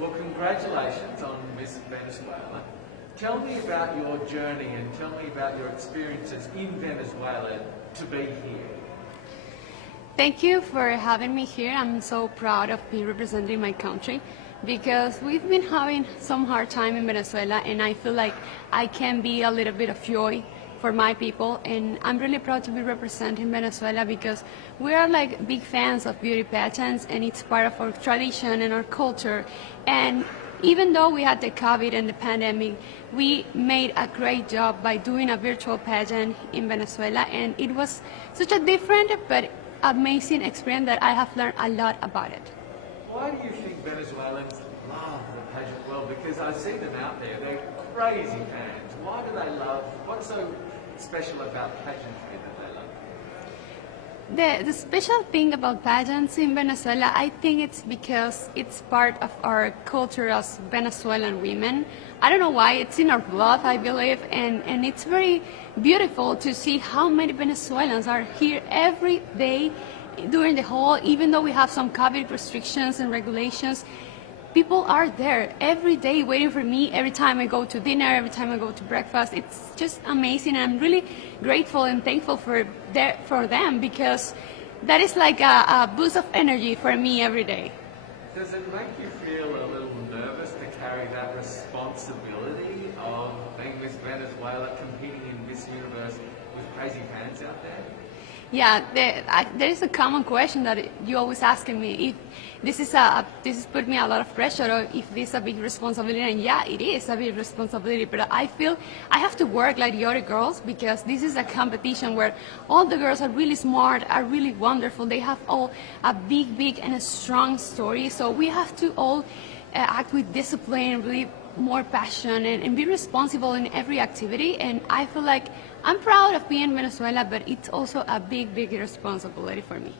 Well, congratulations on Miss Venezuela. Tell me about your journey and tell me about your experiences in Venezuela to be here. Thank you for having me here. I'm so proud of being representing my country because we've been having some hard time in Venezuela, and I feel like I can be a little bit of joy for my people, and I'm really proud to be representing Venezuela because we are like big fans of beauty pageants, and it's part of our tradition and our culture. And even though we had the COVID and the pandemic, we made a great job by doing a virtual pageant in Venezuela, and it was such a different but amazing experience that I have learned a lot about it. Why do you think Venezuelans love the pageant world? Because I see them out there, they're crazy fans. Why do they love, what's so special about pageantry that they love? The special thing about pageants in Venezuela, I think it's because it's part of our culture as Venezuelan women. I don't know why, it's in our blood, I believe, and it's very beautiful to see how many Venezuelans are here every day during the whole, even though we have some COVID restrictions and regulations. People are there every day waiting for me every time I go to dinner, every time I go to breakfast. It's just amazing, and I'm really grateful and thankful for them because that is like a boost of energy for me every day. Does it make you feel a little nervous to carry that responsibility of being Miss Venezuela, competing in Miss Universe with crazy fans out there? Yeah, there is a common question that you always asking me if this is put me a lot of pressure, or if this is a big responsibility. And yeah, it is a big responsibility, but I feel I have to work like the other girls because this is a competition where all the girls are really smart, are really wonderful. They have all a big and a strong story. So we have to all act with discipline, really more passion, and be responsible in every activity. And I feel like I'm proud of being in Venezuela, but it's also a big responsibility for me.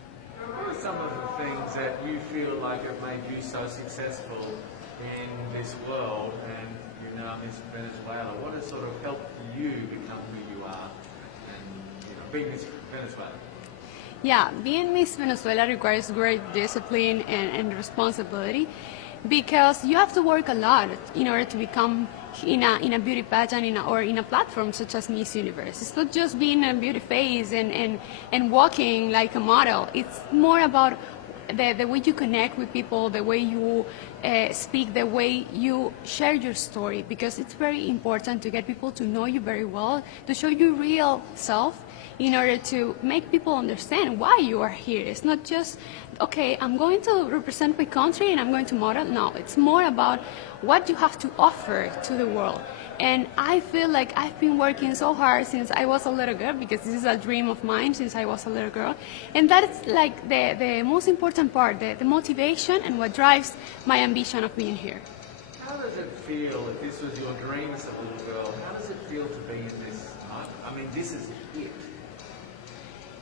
What are some of the things that you feel like have made you so successful in this world and you know Miss Venezuela? What has sort of helped you become who you are and be Miss Venezuela? Yeah, being Miss Venezuela requires great discipline and responsibility because you have to work a lot in order to become in a beauty pageant or in a platform such as Miss Universe. It's not just being a beauty face and walking like a model. It's more about the way you connect with people, the way you speak, the way you share your story, because it's very important to get people to know you very well, to show your real self in order to make people understand why you are here. It's not just, okay, I'm going to represent my country and I'm going to model. No, it's more about what you have to offer to the world. And I feel like I've been working so hard since I was a little girl, because this is a dream of mine since I was a little girl. And that's like the most important part, the motivation and what drives my ambition of being here. How does it feel, if this was your dream as a little girl, how does it feel to be in this? I mean, this is it.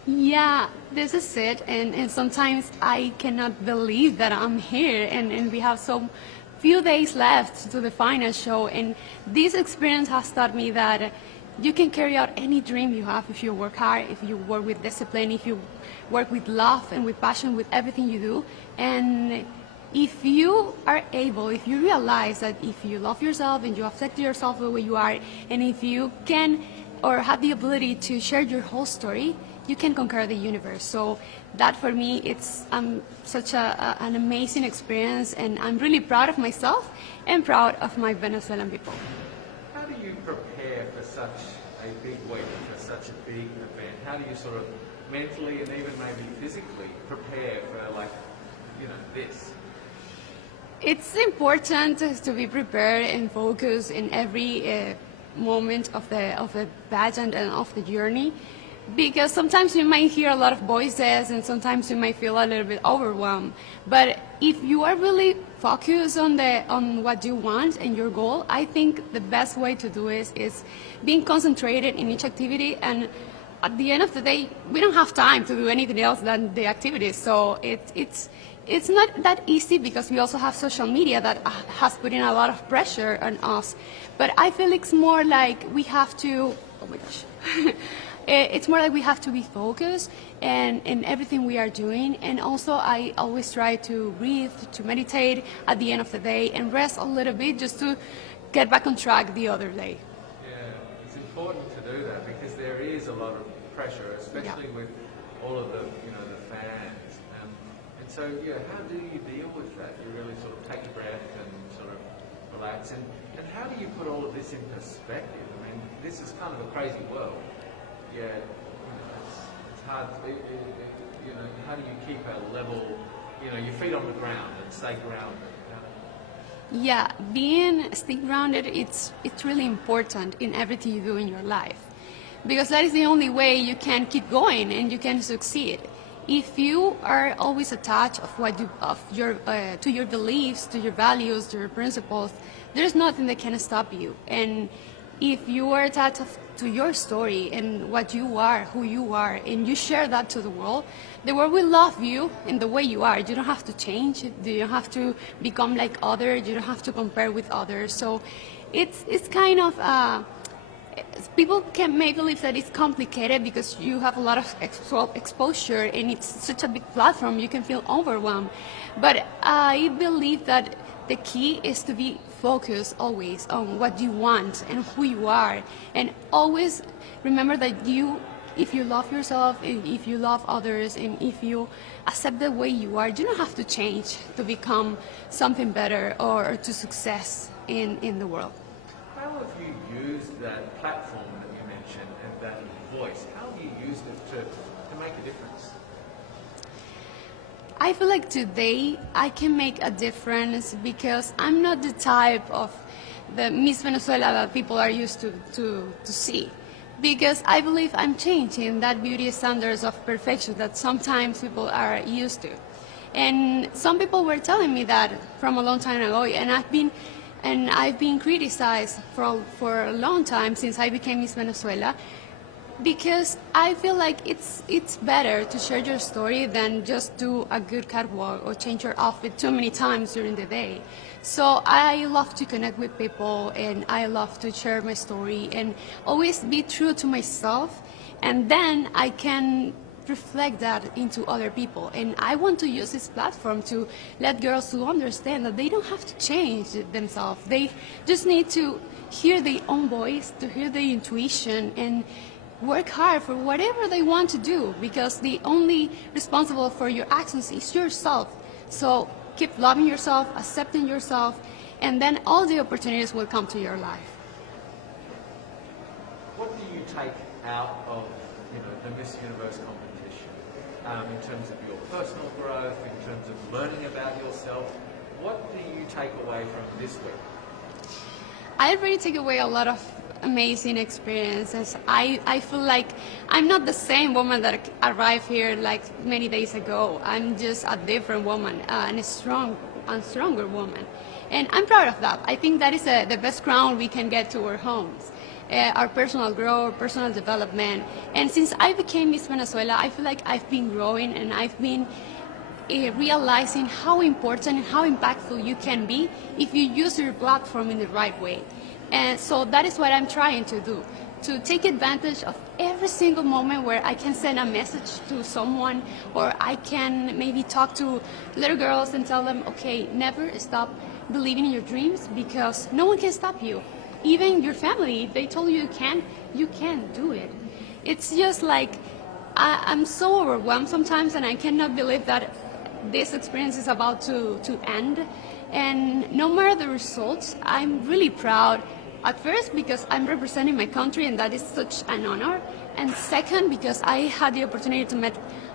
Yeah, this is it, and sometimes I cannot believe that I'm here, and we have so few days left to the final show, and this experience has taught me that you can carry out any dream you have if you work hard, if you work with discipline, if you work with love and with passion with everything you do. And if you are able, if you realize that if you love yourself and you accept yourself the way you are, and if you can or have the ability to share your whole story, you can conquer the universe. So that for me, it's such an amazing experience, and I'm really proud of myself and proud of my Venezuelan people. How do you prepare for such a big week, for such a big event? How do you sort of mentally and even maybe physically prepare for this? It's important to be prepared and focused in every moment of the pageant and of the journey, because sometimes you might hear a lot of voices and sometimes you might feel a little bit overwhelmed. But if you are really focused on what you want and your goal, I think the best way to do it is being concentrated in each activity. And at the end of the day, we don't have time to do anything else than the activities. So it's not that easy, because we also have social media that has put in a lot of pressure on us. But I feel it's more like we have to, oh my gosh, It's more like we have to be focused and in everything we are doing. And also I always try to breathe, to meditate at the end of the day and rest a little bit just to get back on track the other day. Yeah, it's important to do that because there is a lot of pressure, especially with all of the, the fans. And so, how do you deal with that? You really sort of take a breath and sort of relax. And how do you put all of this in perspective? I mean, this is kind of a crazy world. Yeah, it's hard. How do you keep a level, your feet on the ground and stay grounded? Yeah, being stay grounded, it's really important in everything you do in your life, because that is the only way you can keep going and you can succeed. If you are always attached to your beliefs, to your values, to your principles, there's nothing that can stop you. And if you are attached to your story and what you are, who you are, and you share that to the world will love you in the way you are. You don't have to change. You don't have to become like others. You don't have to compare with others. So it's kind of, people may believe that it's complicated because you have a lot of exposure and it's such a big platform, you can feel overwhelmed. But I believe that the key is to be focused always on what you want and who you are, and always remember that if you love yourself, and if you love others, and if you accept the way you are, you don't have to change to become something better or to success in the world. How have you used that platform that you mentioned and that voice? How have you used it to make a difference? I feel like today I can make a difference because I'm not the type of the Miss Venezuela that people are used to see. Because I believe I'm changing that beauty standards of perfection that sometimes people are used to. And some people were telling me that from a long time ago, and I've been criticized for a long time since I became Miss Venezuela, because I feel like it's better to share your story than just do a good catwalk or change your outfit too many times during the day. So I love to connect with people, and I love to share my story and always be true to myself, and then I can reflect that into other people. And I want to use this platform to let girls to understand that they don't have to change themselves. They just need to hear their own voice, to hear their intuition, and work hard for whatever they want to do, because the only responsible for your actions is yourself. So keep loving yourself, accepting yourself, and then all the opportunities will come to your life. What do you take out of the Miss Universe competition in terms of your personal growth, in terms of learning about yourself? What do you take away from this week? I really take away a lot of amazing experiences. I feel like I'm not the same woman that arrived here like many days ago. I'm just a different woman, and a stronger woman. And I'm proud of that. I think that is the best crown we can get to our homes. Our personal growth, personal development. And since I became Miss Venezuela, I feel like I've been growing, and I've been realizing how important and how impactful you can be if you use your platform in the right way. And so that is what I'm trying to do, to take advantage of every single moment where I can send a message to someone, or I can maybe talk to little girls and tell them, okay, never stop believing in your dreams, because no one can stop you. Even your family, if they told you you can't do it. It's just like, I'm so overwhelmed sometimes, and I cannot believe that this experience is about to end. And no matter the results, I'm really proud. At first, because I'm representing my country, and that is such an honor. And second, because I had the opportunity to meet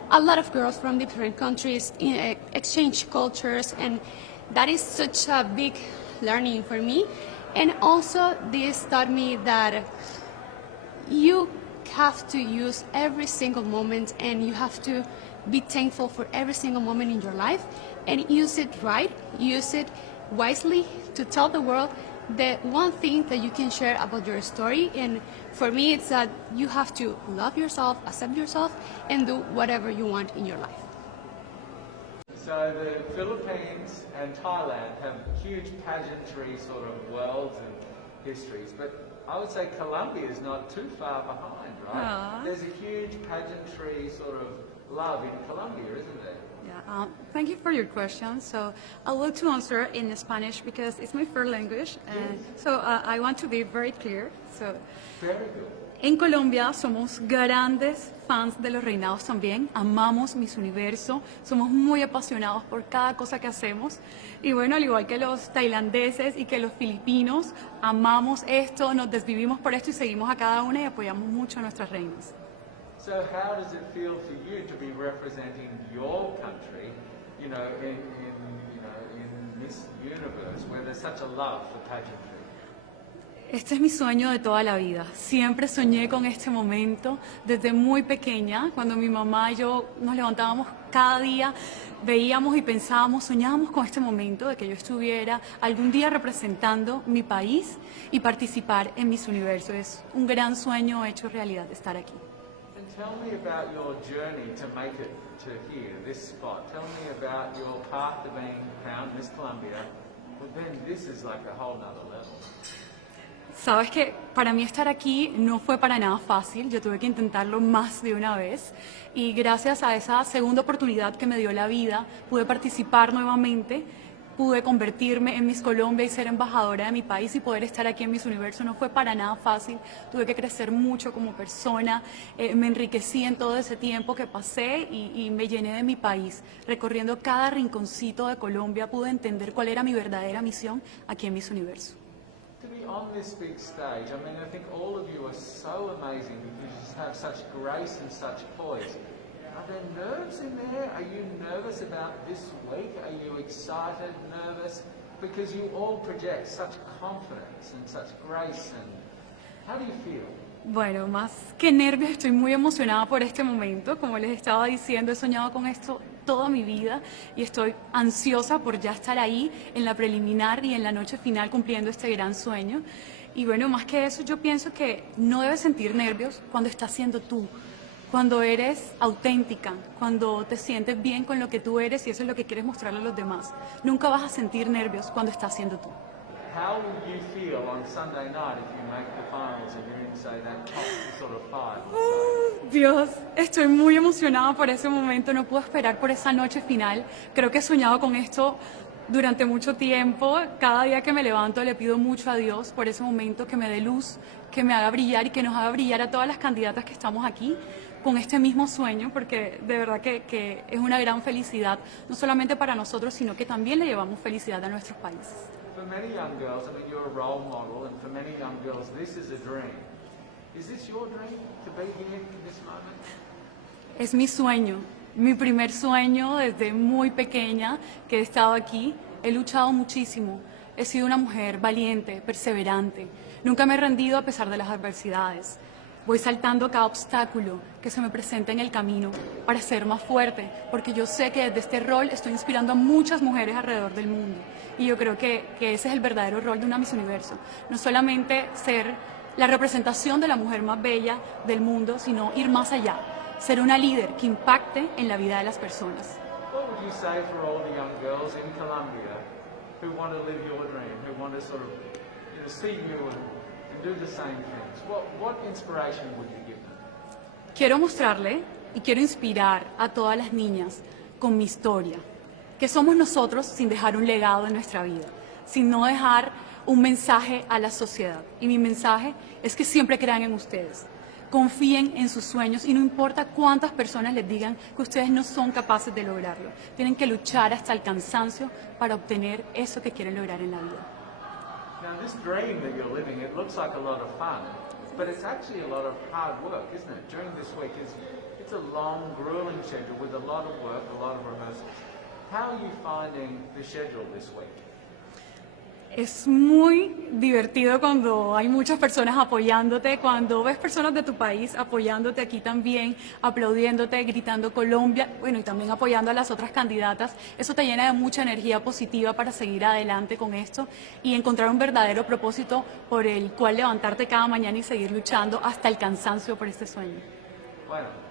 a lot of girls from different countries, exchange cultures, and that is such a big learning for me. And also, this taught me that you have to use every single moment, and you have to be thankful for every single moment in your life, and use it right, use it wisely to tell the world the one thing that you can share about your story. And for me, it's that you have to love yourself, accept yourself, and do whatever you want in your life. So the Philippines and Thailand have huge pageantry sort of worlds, histories, but I would say Colombia is not too far behind, right? Aw. There's a huge pageantry sort of love in Colombia, isn't there? Yeah, thank you for your question. So I would like to answer in Spanish because it's my first language, and so I want to be very clear. So, Very good. en Colombia somos grandes fans de los reinados también, amamos Miss Universo, somos muy apasionados por cada cosa que hacemos y bueno, al igual que los tailandeses y que los filipinos, amamos esto, nos desvivimos por esto y seguimos a cada una y apoyamos mucho a nuestras reinas. So how does it feel for you to be representing your country, in Miss Universe, where there's such a love for pageantry? Este es mi sueño de toda la vida. Siempre soñé con este momento desde muy pequeña, cuando mi mamá y yo nos levantábamos cada día, veíamos y pensábamos, soñábamos con este momento de que yo estuviera algún día representando mi país y participar en Miss Universo. Es un gran sueño hecho realidad estar aquí. And tell me about your journey to make it to here, this spot. Tell me about your path to being crowned Miss Colombia. But then this is like a whole nother level. Sabes que para mí estar aquí no fue para nada fácil, yo tuve que intentarlo más de una vez y gracias a esa segunda oportunidad que me dio la vida pude participar nuevamente, pude convertirme en Miss Colombia y ser embajadora de mi país y poder estar aquí en Miss Universo no fue para nada fácil, tuve que crecer mucho como persona, me enriquecí en todo ese tiempo que pasé y me llené de mi país, recorriendo cada rinconcito de Colombia pude entender cuál era mi verdadera misión aquí en Miss Universo. To be on this big stage, I mean, I think all of you are so amazing because you just have such grace and such poise. Are there nerves in there? Are you nervous about this week? Are you excited, nervous? Because you all project such confidence and such grace, and how do you feel? Bueno, más que nervios, estoy muy emocionada por este momento. Como les estaba diciendo, he soñado con esto toda mi vida y estoy ansiosa por ya estar ahí en la preliminar y en la noche final cumpliendo este gran sueño. Y bueno, más que eso, yo pienso que no debes sentir nervios cuando estás siendo tú, cuando eres auténtica, cuando te sientes bien con lo que tú eres y eso es lo que quieres mostrarle a los demás. Nunca vas a sentir nervios cuando estás siendo tú. How will you feel on Sunday night if you make the finals and you're in, say, that top sort of five? Dios, estoy muy emocionada por ese momento, no puedo esperar por esa noche final. Creo que he soñado con esto durante mucho tiempo. Cada día que me levanto le pido mucho a Dios por ese momento, que me dé luz, que me haga brillar y que nos haga brillar a todas las candidatas que estamos aquí con este mismo sueño, porque de verdad que es una gran felicidad, no solamente para nosotros, sino que también le llevamos felicidad a nuestros países. For many young girls, I mean, you're a role model, and for many young girls, this is a dream. Is this your dream, to be here in this moment? Es mi sueño, mi primer sueño desde muy pequeña que he estado aquí. He luchado muchísimo, he sido una mujer valiente, perseverante. Nunca me he rendido a pesar de las adversidades. Voy saltando cada obstáculo que se me presenta en el camino para ser más fuerte, porque yo sé que desde este rol estoy inspirando a muchas mujeres alrededor del mundo. Y yo creo que ese es el verdadero rol de una Miss Universo. No solamente ser la representación de la mujer más bella del mundo, sino ir más allá, ser una líder que impacte en la vida de las personas. What would you say for all the young girls in Colombia who want to live your dream, who want to sort of, see you and do the same things? What inspiration would you give them? Quiero mostrarle y quiero inspirar a todas las niñas con mi historia, que somos nosotros sin dejar un legado en nuestra vida, sin no dejar un mensaje a la sociedad. Y mi mensaje es que siempre crean en ustedes, confíen en sus sueños y no importa cuántas personas les digan que ustedes no son capaces de lograrlo. Tienen que luchar hasta el cansancio para obtener eso que quieren lograr en la vida. Now, this dream that you're living, it looks like a lot of fun, but it's actually a lot of hard work, isn't it? During this week, it's a long, grueling schedule with a lot of work, a lot of rehearsals. How are you finding the schedule this week? Es muy divertido cuando hay muchas personas apoyándote, cuando ves personas de tu país apoyándote aquí también, aplaudiéndote, gritando Colombia, bueno, y también apoyando a las otras candidatas. Eso te llena de mucha energía positiva para seguir adelante con esto y encontrar un verdadero propósito por el cual levantarte cada mañana y seguir luchando hasta el cansancio por este sueño. Bueno.